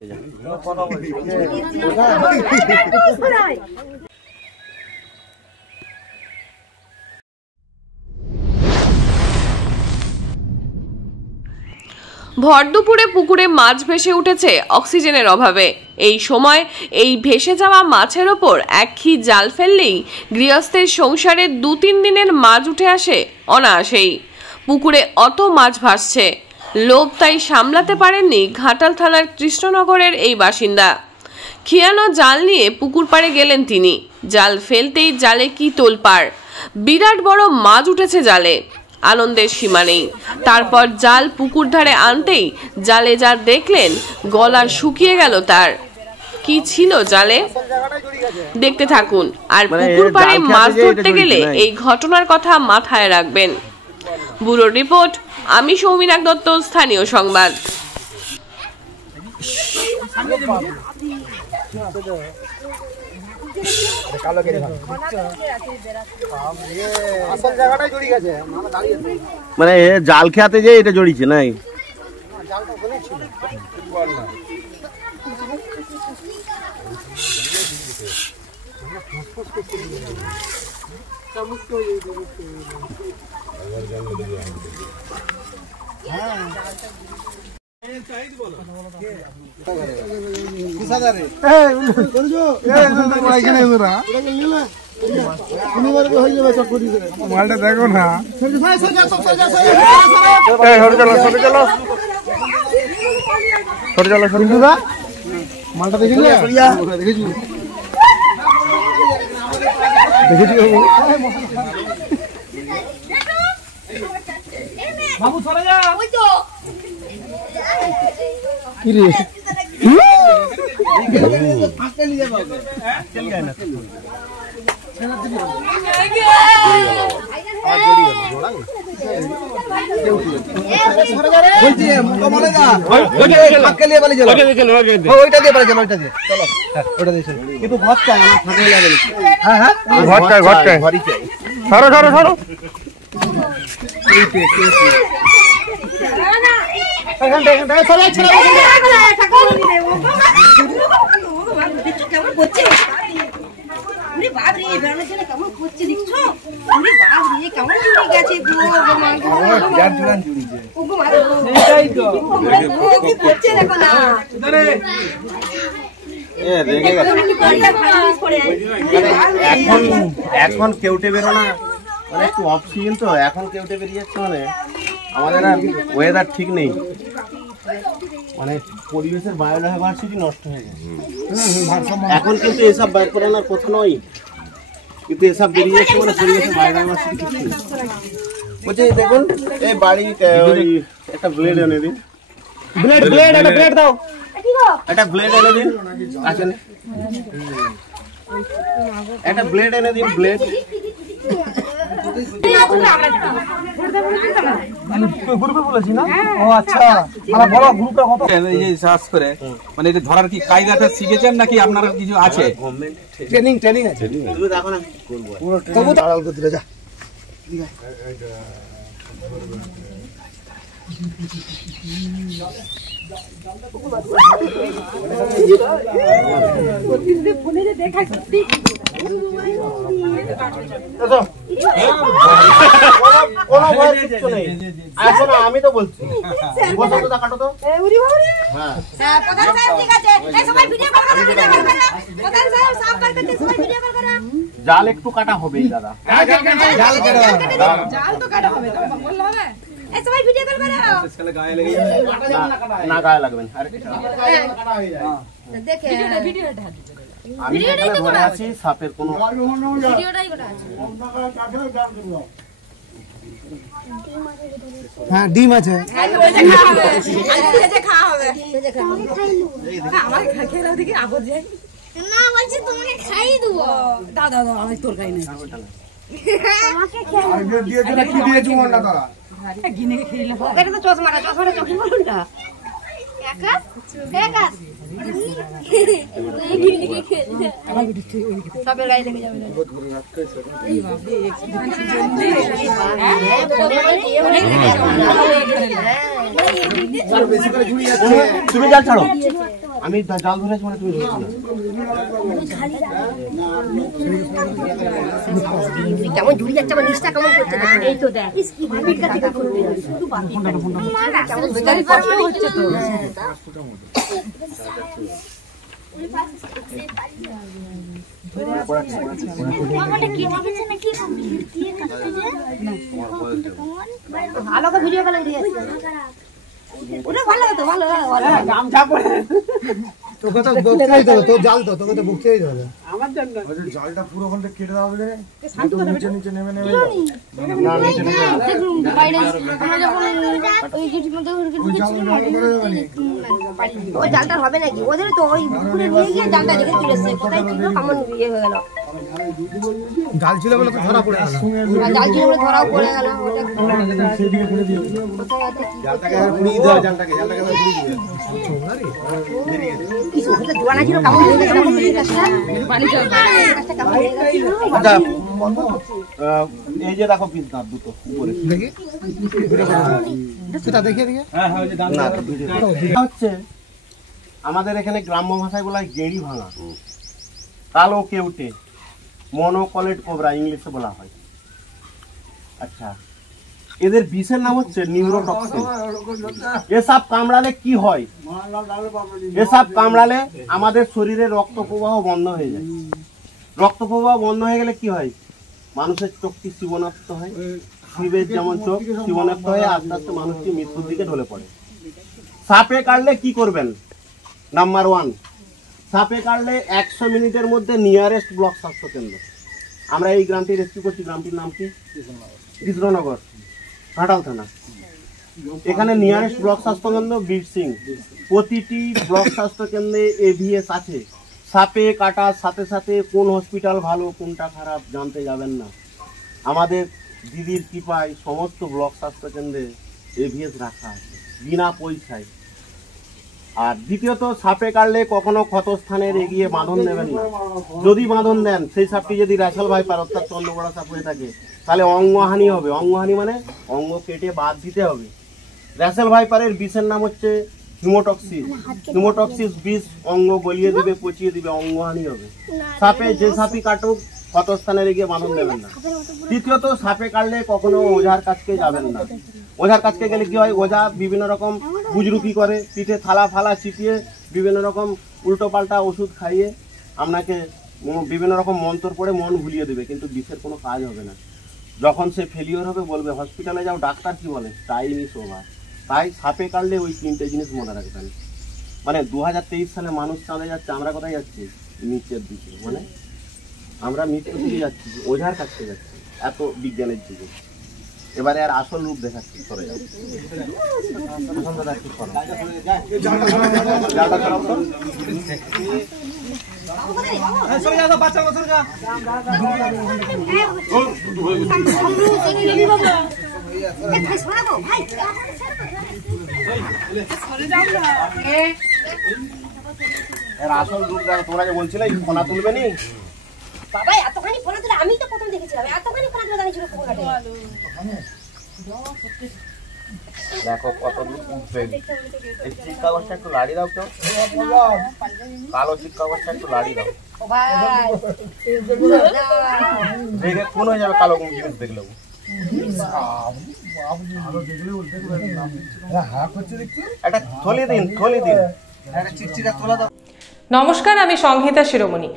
ভরদুপুরে পুকুরে মাছ ভেসে উঠেছে অক্সিজেনের অভাবে। এই সময় এই ভেসে যাওয়া মাছের ওপর একই জাল ফেললেই গৃহস্থের সংসারে 2-3 দিনের মাছ উঠে আসে অনায়াসেই। পুকুরে অত মাছ ভাসছে, লোভ তাই সামলাতে পারেননি ঘাটাল থানার কৃষ্ণনগরের এই বাসিন্দা। খিয়ানো জাল নিয়ে পুকুর পাড়ে গেলেন তিনি। জাল ফেলতেই জালে কি তোলপাড়, বিরাট বড় মাছ উঠেছে জালে। আনন্দের সীমা নেই। তারপর জাল পুকুর ধারে আনতেই জালে যা দেখলেন গলা শুকিয়ে গেল তার। কি ছিল জালে দেখতে থাকুন, আর পুকুর পাড়ে মাছ ধরতে গেলে এই ঘটনার কথা মাথায় রাখবেন। ব্যুরো রিপোর্ট, আমি সৌমিনাক দত্ত, স্থানীয় সংবাদ। মানে জাল খেয়াতে যে এটা জড়িয়েছে নাই মালটা দেখো না, মালটা দেখেছি বাবু সরে যা। কি রে এখন কেউটে বেরো না, মানে একটু অফ সিজন তো, এখন কেউটে বেরিয়ে যাচ্ছে। মানে আমাদের আর ওয়েদার ঠিক নেই, মানে পরিবেশের বায়োডাইভার্সিটি নষ্ট হয়ে গেছে এখন। কিন্তু এসব বাইর করানোর কথা নয়, কিন্তু এসব বেরিয়ে যাচ্ছে, মানে পরিবেশের বায়োডাইভার্সিটি কিছু নেই। বলছি দেখুন, এই বাড়ি একটা ব্লেড এনে দিন, ব্লেড দাও, একটা ব্লেড এনে দিন, আসেন একটা ব্লেড এনে দিন, ব্লেড। গ্রুপে বলেছি না? ও আচ্ছা, বড় গ্রুপটা কত? এই যে সার্চ করে মানে এটা ধরার কি কায়দাটা শিখেছেন নাকি আপনার কিছু আছে? ট্রেনিং আছে। তুমি দেখো না কি করব, তবু আড়াল করে দিলে যা। আমি তো বলছি জাল একটু কাটা হবে দাদা, না গায়ে লাগবে না। আমি ধরে আছি, সাপের কোনো হ্যাঁ ডিম আছে, চশমাটা চোখে বলুন না সবের গায়ে লেগে যাবে। তুমি জাল ছাড়ো। আমি জাল ধরেছি মানে তুমি ধরছো না। কেমন ঝুড়ি যাচ্ছে আমার নিচটা কেমন করছে এই তো দেখ কি বাপির কাছে করবে শুধু বাপি কেমন বেকারি কষ্ট হচ্ছে তো ভালো করে ভিডিও কলে দিয়েছে ওটা ভালো হতো ভালো গামছা পরে তোকে তো বকতেই তো তোর জাল তো তোকে তো বকতেই হবে আমার জন্য জালটা পুরো ওখানটা কেটে দাও রে নিচে নিচে নেমে নেমে না নিচে নিচে বাইরে আমরা যখন ওই গেটের মধ্যে ওই জালটা হবে নাকি ওদের তো ওই পুরো নিয়ে গিয়ে জালটা রেখে চলেছে কোথায় ছিল কেমন ইয়ে হয়ে গেল জাল ছিল বলে তো ধরা পড়ে গেল জাল ছিল বলে ধরাও পড়ে গেল ওটা সেদিকে ফেলে দিও জালটাকে পুড়িয়ে দাও জালটাকে পুড়িয়ে দিও কিছু ওটা জোয়ানা ছিল কেমন হয়ে গেছে এই কাজটা পানি জল কাজটা কেমন হয়ে গেছে আচ্ছা এই যে দেখো পিস দাঁত দুটো উপরে দেখি সেটা দেখিয়ে দিকে হ্যাঁ হ্যাঁ ওই যে দাম না হচ্ছে আমাদের এখানে গ্রাম্য ভাষায় বলা হয় গেড়ি ভাঙা, কালো কেউটে, মনোকলেট কোবরা ইংলিশে বলা হয়। আচ্ছা, এদের বিষের নাম হচ্ছে নিউরোটক্সিন। এসব কামড়ালে কি হয়? এসব কামড়ালে আমাদের শরীরে রক্ত প্রবাহ বন্ধ হয়ে যায়। রক্ত প্রবাহ বন্ধ হয়ে গেলে কি হয়? মানুষের চোখটি জীবনাক্ত হয়। শিবের যেমন চোখ জীবনাক্ত হয়ে আস্তে আস্তে মানুষটি মৃত্যুর দিকে ঢলে পড়ে। সাপে কাটলে কি করবেন? নাম্বার 1, সাপে কাটলে 100 মিনিটের মধ্যে নিয়ারেস্ট ব্লক স্বাস্থ্য কেন্দ্র। আমরা এই গ্রামটি রেস্কিউ করছি, গ্রামটির নাম কি? কৃষ্ণনগর, ঘাটাল থানা। এখানে নিয়ারেস্ট ব্লক স্বাস্থ্য কেন্দ্র বীর সিং। প্রতিটি ব্লক স্বাস্থ্য কেন্দ্রে এভিএস আছে। সাপে কাটার সাথে সাথে কোন হসপিটাল ভালো কোনটা খারাপ জানতে যাবেন না। আমাদের দিদির কৃপায় সমস্ত ব্লক স্বাস্থ্য কেন্দ্রে এভিএস রাখা আছে বিনা পয়সায়। আর দ্বিতীয়ত, সাপে কাটলে কখনো ক্ষতস্থানের এগিয়ে বাঁধন দেবেন না। যদি বাঁধন দেন, সেই সাপটি যদি র্যাচেল ভাইপার অর্থাৎ চন্দ্রবড়া সাপ হয়ে থাকে, তাহলে অঙ্গহানি হবে। অঙ্গহানি মানে অঙ্গ কেটে বাদ দিতে হবে। র্যাচেল ভাইপারের বিষের নাম হচ্ছে হিমোটক্সিস। হিমোটক্সিস বিষ অঙ্গ গলিয়ে দিবে, পচিয়ে দিবে, অঙ্গহানি হবে। সাপে যে সাপই কাটুক ক্ষতস্থানের এগিয়ে বাঁধন দেবেন না। তৃতীয়ত, সাপে কাটলে কখনো ওঝার কাছকে যাবেন না। ওঝার কাছকে গেলে কি হয়? ওঝা বিভিন্ন রকম বুজরুকি করে, পিঠে থালা ফালা চিপিয়ে বিভিন্ন রকম উল্টো পাল্টা ওষুধ খাইয়ে আপনাকে বিভিন্ন রকম মন্ত্র পড়ে মন ভুলিয়ে দেবে, কিন্তু বিষের কোনো কাজ হবে না। যখন সে ফেলিওর হবে বলবে হসপিটালে যাও, ডাক্তার কি বলে? Time is over. তাই সাপে কাটলে ওই 3টে জিনিস মনে রাখবেন। মানে 2023 সালে মানুষ চাঁদে যাচ্ছে, আমরা কোথায় যাচ্ছি? নিচের দিকে, মানে আমরা মৃত্যুর দিকে যাচ্ছি, ওঝার কাছে যাচ্ছি। এত বিজ্ঞানের দিকে এবারে আর আসল রূপ দেখাচ্ছি। সরে যাও, পছন্দ রাখছি। আসল রূপ দেখো। তোমরা যে বলছিলে ফোনা তুলবে নি, বাবা এতখানি ফোনা তুলে আমি তো প্রথম দেখেছিলাম, এতখানি ফোনা তুলে জানিছিল কোনখানে দেখো কত রূপ উঠবে। এই চিৎকা বস্তা একটু লাড়ি দাও, কেউ কালো চিৎকা বস্তা একটু লাড়ি দাও। ও ভাই দেখে কোন হয়ে যাবে কালো জিনিস দেখলেও। একটা থলি দিন, থলি দিন, একটা চিকচিকা তোলা দাও। নমস্কার, আমি সংহিতা শিরোমণি।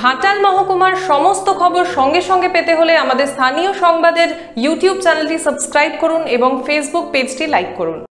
ঘাটাল মহকুমার সমস্ত খবর সঙ্গে সঙ্গে পেতে হলে আমাদের স্থানীয় সংবাদের ইউটিউব চ্যানেলটি সাবস্ক্রাইব করুন এবং ফেসবুক পেজটি লাইক করুন।